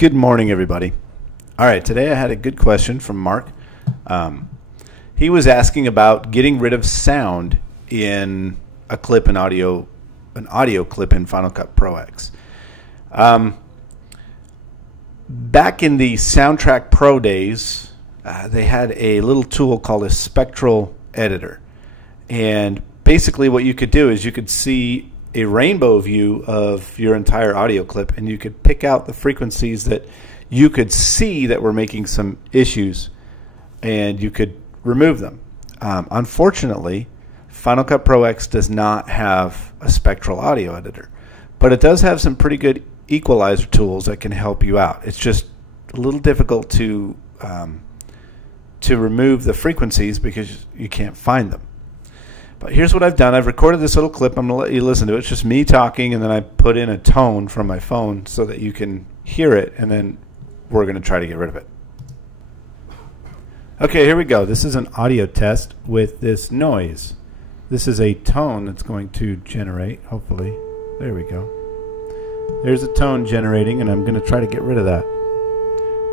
Good morning, everybody. All right, today I had a good question from Mark. He was asking about getting rid of sound in a clip in audio, an audio clip in Final Cut Pro X. Back in the Soundtrack Pro days, they had a little tool called a spectral editor. And basically what you could do is you could see a rainbow view of your entire audio clip, and you could pick out the frequencies that you could see that were making some issues, and you could remove them. Unfortunately, Final Cut Pro X does not have a spectral audio editor, but it does have some pretty good equalizer tools that can help you out. It's just a little difficult to remove the frequencies because you can't find them. But here's what I've done. I've recorded this little clip. I'm going to let you listen to it. It's just me talking, and then I put in a tone from my phone so that you can hear it, and then we're going to try to get rid of it. Okay, here we go. This is an audio test with this noise. This is a tone that's going to generate, hopefully. There we go. There's a tone generating, and I'm going to try to get rid of that.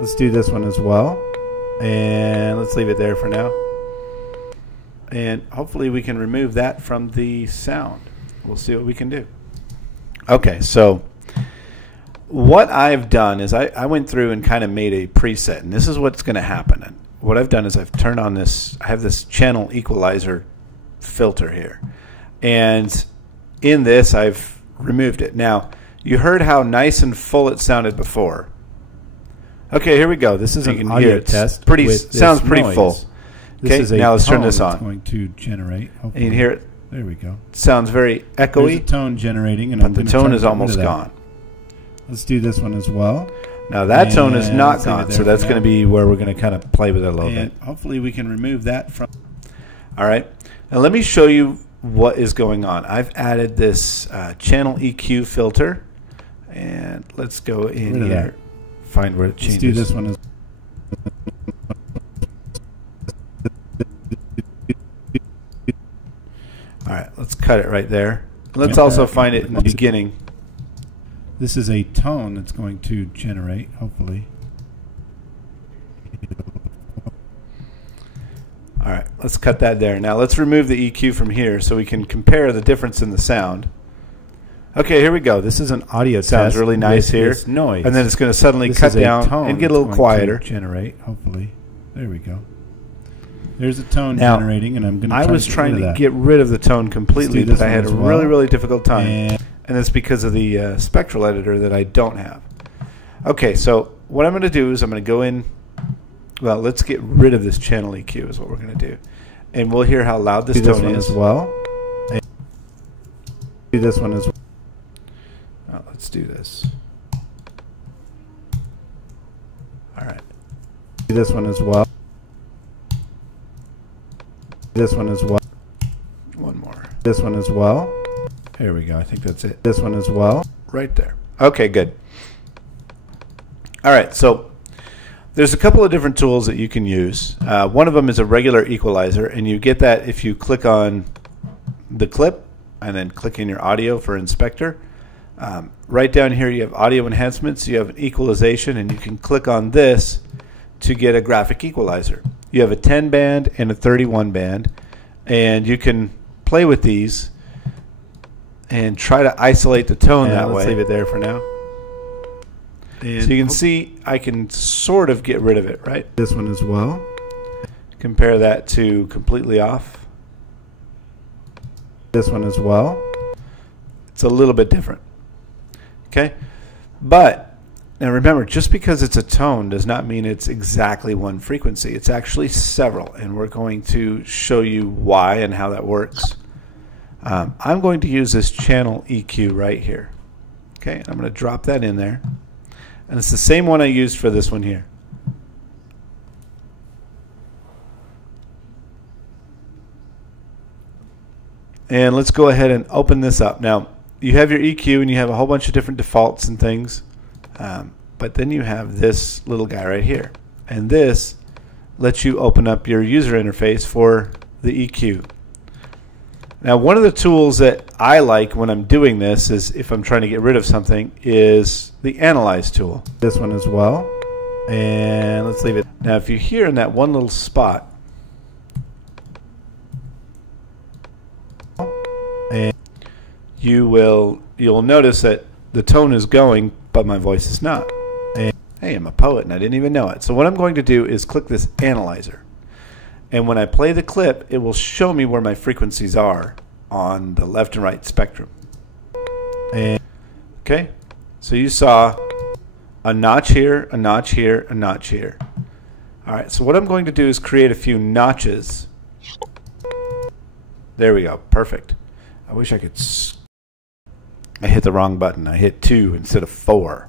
Let's do this one as well, and let's leave it there for now. And hopefully we can remove that from the sound. We'll see what we can do. Okay, so what I've done is I went through and kind of made a preset, and this is what's going to happen. And what I've done is I've turned on this, I have this channel equalizer filter here. And in this I've removed it. Now, you heard how nice and full it sounded before. Okay, here we go. This is an audio test. Sounds pretty full. Okay, now let's turn this on. Going to generate. And you can hear it. There we go. Sounds very echoey. There's a tone generating, and but the tone is almost gone. Let's do this one as well. Now that tone is not gone, so that's going to be where we're going to kind of play with it a little bit. Hopefully we can remove that from. All right. Now let me show you what is going on. I've added this channel EQ filter, and let's go in here, find where it changes. Let's do this one as. All right, let's cut it right there. Let's also find it in the beginning. This is a tone that's going to generate, hopefully. All right, let's cut that there. Now let's remove the EQ from here so we can compare the difference in the sound. Okay, here we go. This is an audio test. Sounds really nice here. Noise. And then it's going to suddenly cut down and get a little quieter. Generate, hopefully. There we go. There's a tone generating, and I'm going to. I was trying to get rid of the tone completely, but I had a really difficult time, and it's because of the spectral editor that I don't have. Okay, so what I'm going to do is I'm going to go in. Well, let's get rid of this channel EQ is what we're going to do, and we'll hear how loud this tone is as well. Do this one as well. Oh, let's do this. All right. Do this one as well. This one as well. One more. This one as well. Here we go. I think that's it. This one as well. Right there. Okay, good. All right, so there's a couple of different tools that you can use. One of them is a regular equalizer, and you get that if you click on the clip and then click in your audio for inspector. Right down here you have audio enhancements, you have an equalization, and you can click on this to get a graphic equalizer. You have a 10 band and a 31 band, and you can play with these and try to isolate the tone that way. Let's leave it there for now. And so you can see I can sort of get rid of it, right? This one as well. Compare that to completely off. This one as well. It's a little bit different. Okay? But now remember, just because it's a tone does not mean it's exactly one frequency. It's actually several, and we're going to show you why and how that works. I'm going to use this channel EQ right here. Okay, and I'm going to drop that in there. And it's the same one I used for this one here. And let's go ahead and open this up. Now, you have your EQ, and you have a whole bunch of different defaults and things. But then you have this little guy right here, and this lets you open up your user interface for the EQ. Now, one of the tools that I like when I'm doing this is, if I'm trying to get rid of something, is the Analyze tool. This one as well. And let's leave it. Now, if you hear in that one little spot, and you'll notice that the tone is going, but my voice is not. And hey, I'm a poet and I didn't even know it. So what I'm going to do is click this Analyzer. And when I play the clip, it will show me where my frequencies are on the left and right spectrum. And okay, so you saw a notch here, a notch here, a notch here. All right, so what I'm going to do is create a few notches. There we go, perfect. I wish I could. I hit the wrong button. I hit 2 instead of 4.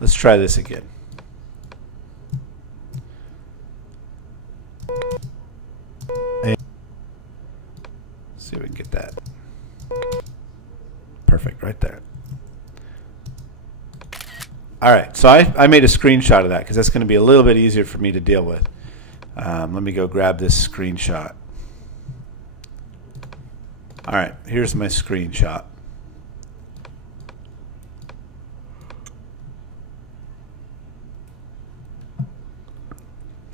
Let's try this again. See if we can get that. Perfect, right there. All right, so I made a screenshot of that because that's going to be a little bit easier for me to deal with. Let me go grab this screenshot. All right, here's my screenshot.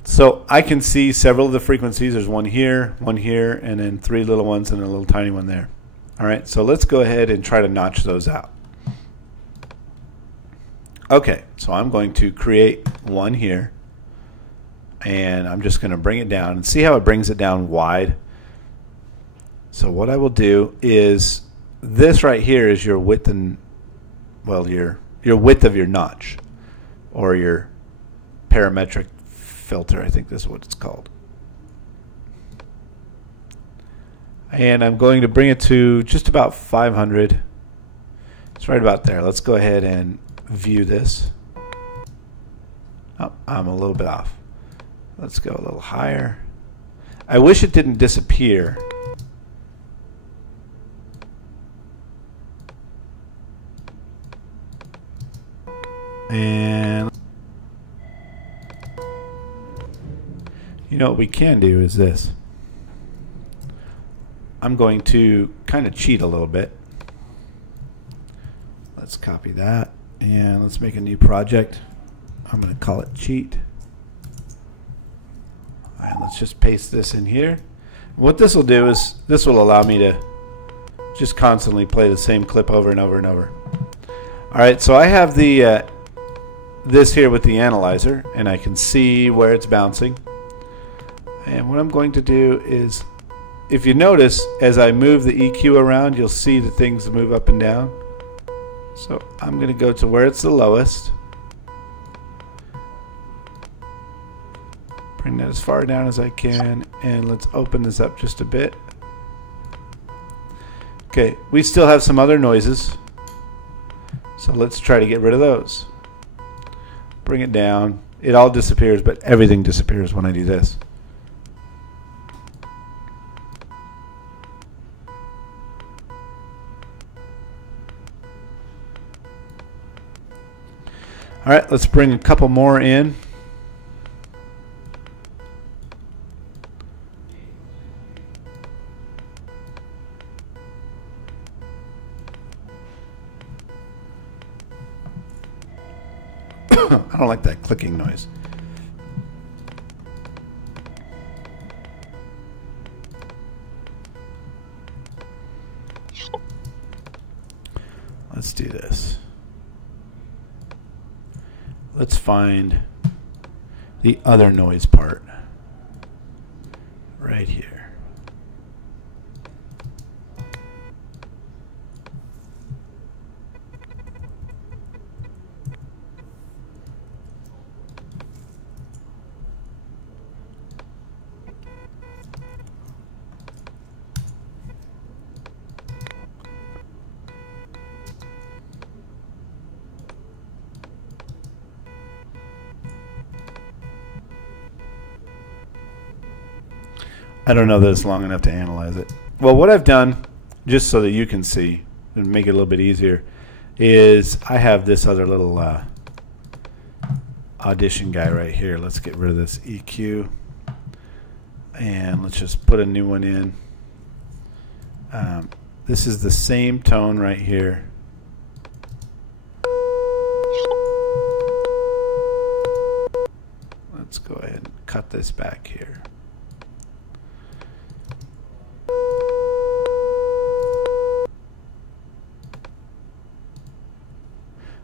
So I can see several of the frequencies. There's one here, and then 3 little ones and a little tiny one there. All right, so let's go ahead and try to notch those out. Okay, so I'm going to create one here, and I'm just going to bring it down and see how it brings it down wide. So what I will do is, this right here is your width and, well, your width of your notch, or your parametric filter, I think this is what it's called. And I'm going to bring it to just about 500. It's right about there. Let's go ahead and view this. Oh, I'm a little bit off. Let's go a little higher. I wish it didn't disappear. And you know what we can do is this. I'm going to kind of cheat a little bit. Let's copy that and let's make a new project. I'm going to call it cheat. And let's just paste this in here. What this will do is this will allow me to just constantly play the same clip over and over and over. All right, so I have the this here with the analyzer, and I can see where it's bouncing. And what I'm going to do is, if you notice, as I move the EQ around, you'll see the things move up and down. So I'm going to go to where it's the lowest. Bring that as far down as I can, and let's open this up just a bit. Okay, we still have some other noises, so let's try to get rid of those. Bring it down. It all disappears, but everything disappears when I do this. All right, let's bring a couple more in. I don't like that clicking noise. Let's do this. Let's find the other noise part right here. I don't know that it's long enough to analyze it. Well, what I've done, just so that you can see and make it a little bit easier, is I have this other little Audition guy right here. Let's get rid of this EQ, and let's just put a new one in. This is the same tone right here. Let's go ahead and cut this back here.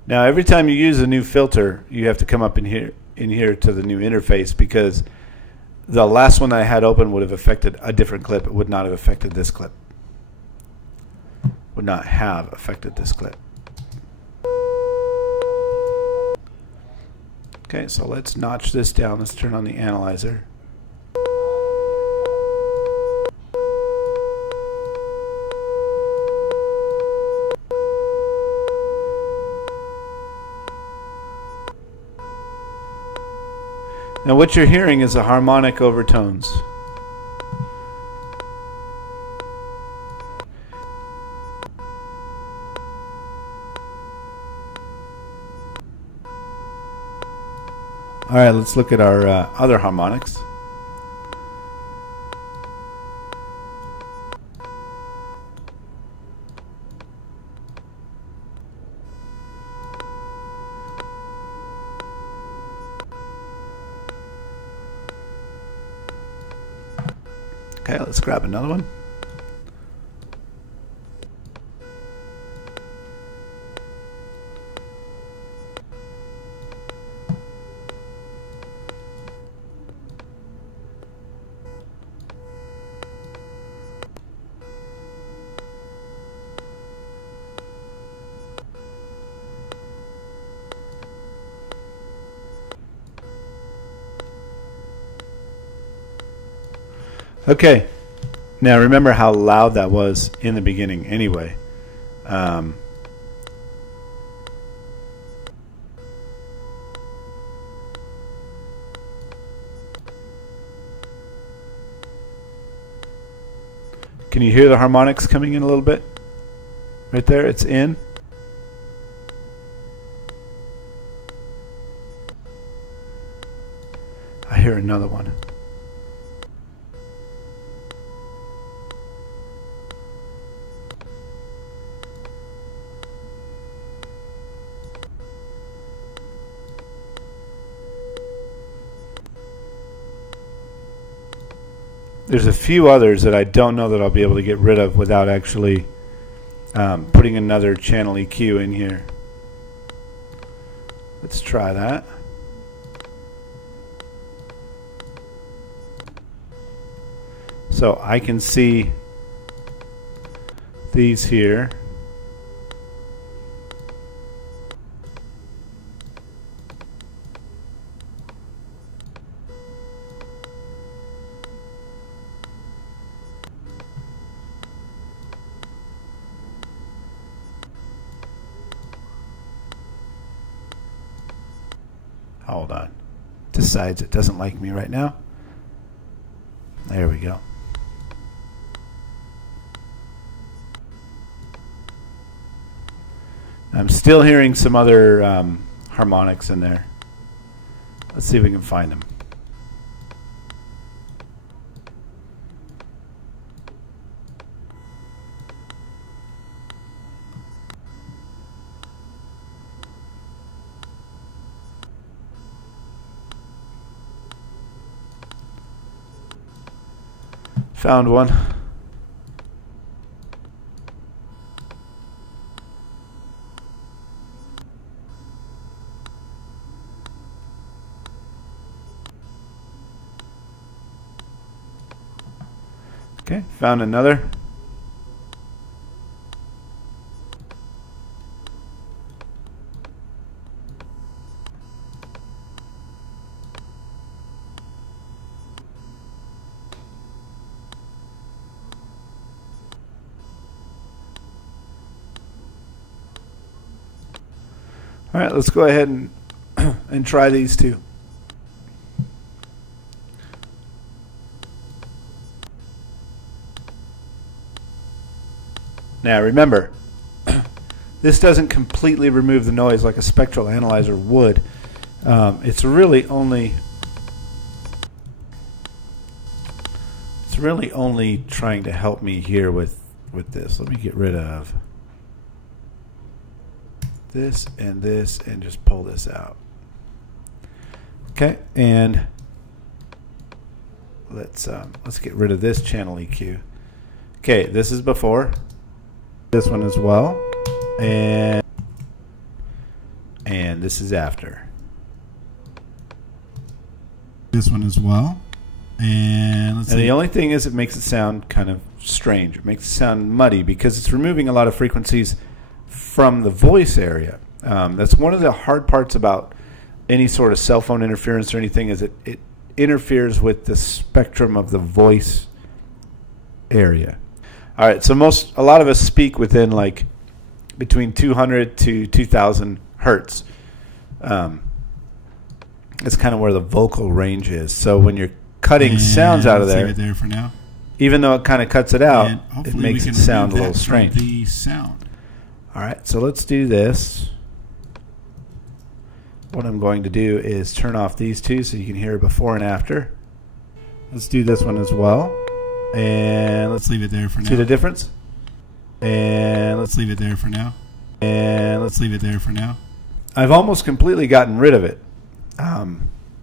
Now every time you use a new filter, you have to come up in here to the new interface, because the last one I had open would have affected a different clip. It would not have affected this clip. Would not have affected this clip. Okay, so let's notch this down. Let's turn on the analyzer. Now what you're hearing is the harmonic overtones. All right, let's look at our other harmonics. Okay, let's grab another one. Okay, now remember how loud that was in the beginning anyway. Can you hear the harmonics coming in a little bit? Right there, it's in. I hear another one. There's a few others that I don't know that I'll be able to get rid of without actually putting another channel EQ in here. Let's try that. So I can see these here. Hold on. Decides it doesn't like me right now. There we go. I'm still hearing some other harmonics in there. Let's see if we can find them. Found one. Okay, found another. All right, let's go ahead and and try these two. Now remember, this doesn't completely remove the noise like a spectral analyzer would. It's really only trying to help me here with with this. Let me get rid of this and just pull this out. Okay, and let's get rid of this channel EQ. Okay, this is before. This one as well, and this is after. This one as well, and the only thing is, it makes it sound kind of strange. It makes it sound muddy because it's removing a lot of frequencies from the voice area. That's one of the hard parts about any sort of cell phone interference or anything, is it interferes with the spectrum of the voice area. All right, so a lot of us speak within like between 200 to 2,000 hertz. It's kind of where the vocal range is. So when you're cutting sounds out of there, leave it there for now. Even though it kind of cuts it out, it we makes can it sound a remove little that strange. from the sound. All right, so let's do this. What I'm going to do is turn off these two so you can hear before and after. Let's do this one as well. And let's leave it there for now. See the difference? And let's leave it there for now. And let's leave it there for now. I've almost completely gotten rid of it,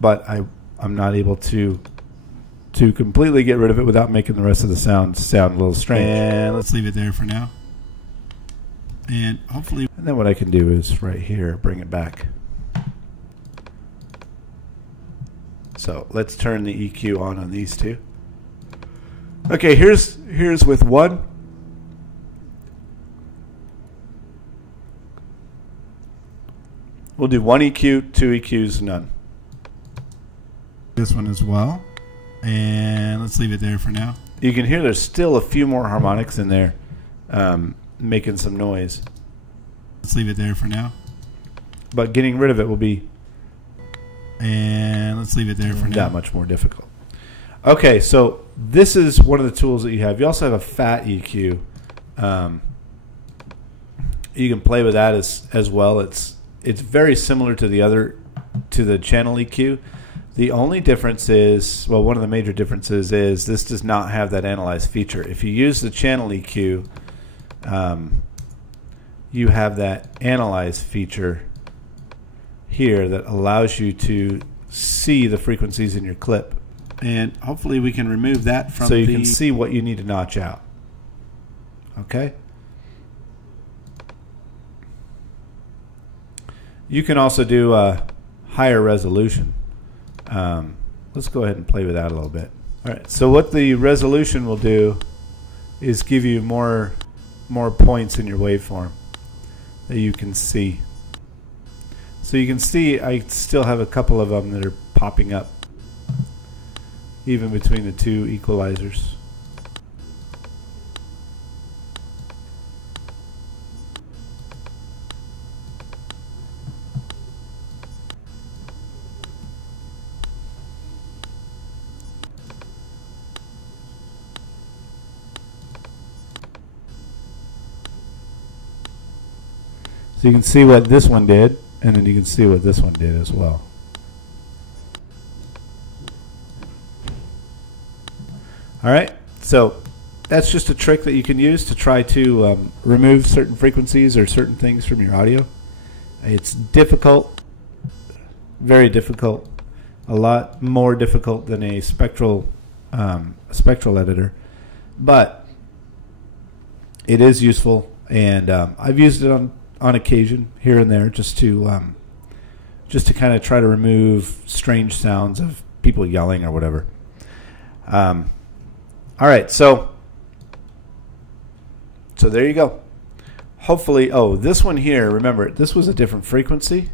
but I'm not able to completely get rid of it without making the rest of the sound a little strange. And let's leave it there for now. And hopefully, and then what I can do is right here bring it back. So let's turn the EQ on these two. Okay, here's with one. We'll do one EQ, two EQs, none. This one as well. And let's leave it there for now. You can hear there's still a few more harmonics in there making some noise. Let's leave it there for now. But getting rid of it will be and let's leave it there for now. That much more difficult. Okay, so this is one of the tools that you have. You also have a phat EQ. You can play with that as well. It's very similar to the channel EQ. The only difference is, well, one of the major differences is this does not have that analyze feature. If you use the channel EQ, you have that analyze feature here that allows you to see the frequencies in your clip. And hopefully we can remove that from so you can see what you need to notch out. Okay? You can also do a higher resolution. Let's go ahead and play with that a little bit. All right, so what the resolution will do is give you more points in your waveform that you can see. So you can see I still have a couple of them that are popping up even between the two equalizers. So you can see what this one did, and then you can see what this one did as well. All right, so that's just a trick that you can use to try to remove certain frequencies or certain things from your audio. It's difficult, very difficult, a lot more difficult than a spectral editor, but it is useful, and I've used it on occasion here and there just to kind of try to remove strange sounds of people yelling or whatever. All right, so there you go. Hopefully, this one here, remember, this was a different frequency.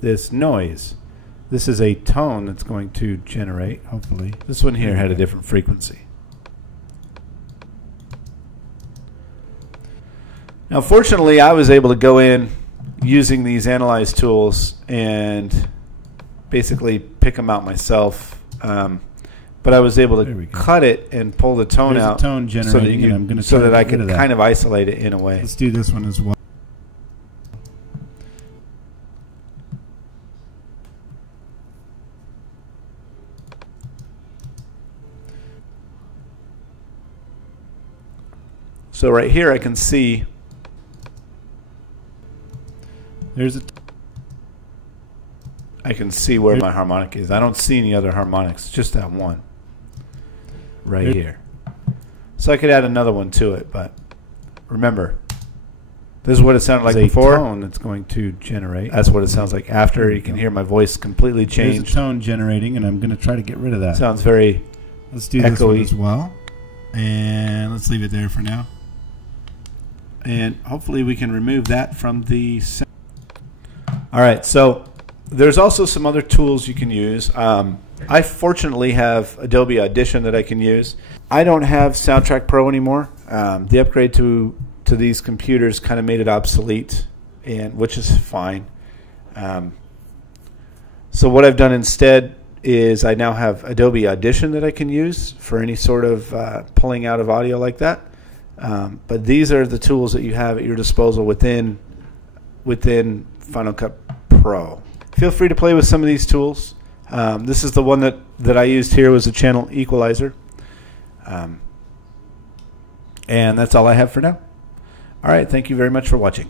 This noise, this is a tone that's going to generate, hopefully. This one here had a different frequency. Now, fortunately, I was able to go in using these analyze tools and basically pick them out myself. But I was able to cut it and pull the tone out tone generating, so that I could kind of isolate it in a way. Let's do this one as well. So right here I can see I can see where my harmonic is. I don't see any other harmonics, just that one right here. So I could add another one to it, but remember, this is what it sounded like before. Tone that's going to generate. That's what it sounds like after. You can hear my voice completely change. There's a tone generating, and I'm going to try to get rid of that. Sounds very Let's do this one echoey as well, and let's leave it there for now. And hopefully we can remove that from the sound. All right, so there's also some other tools you can use. I fortunately have Adobe Audition that I can use. I don't have Soundtrack Pro anymore. The upgrade to these computers kind of made it obsolete, and which is fine. So what I've done instead is I now have Adobe Audition that I can use for any sort of pulling out of audio like that. But these are the tools that you have at your disposal within Final Cut Pro. Feel free to play with some of these tools. This is the one that I used here, was a channel equalizer. And that's all I have for now. All right, thank you very much for watching.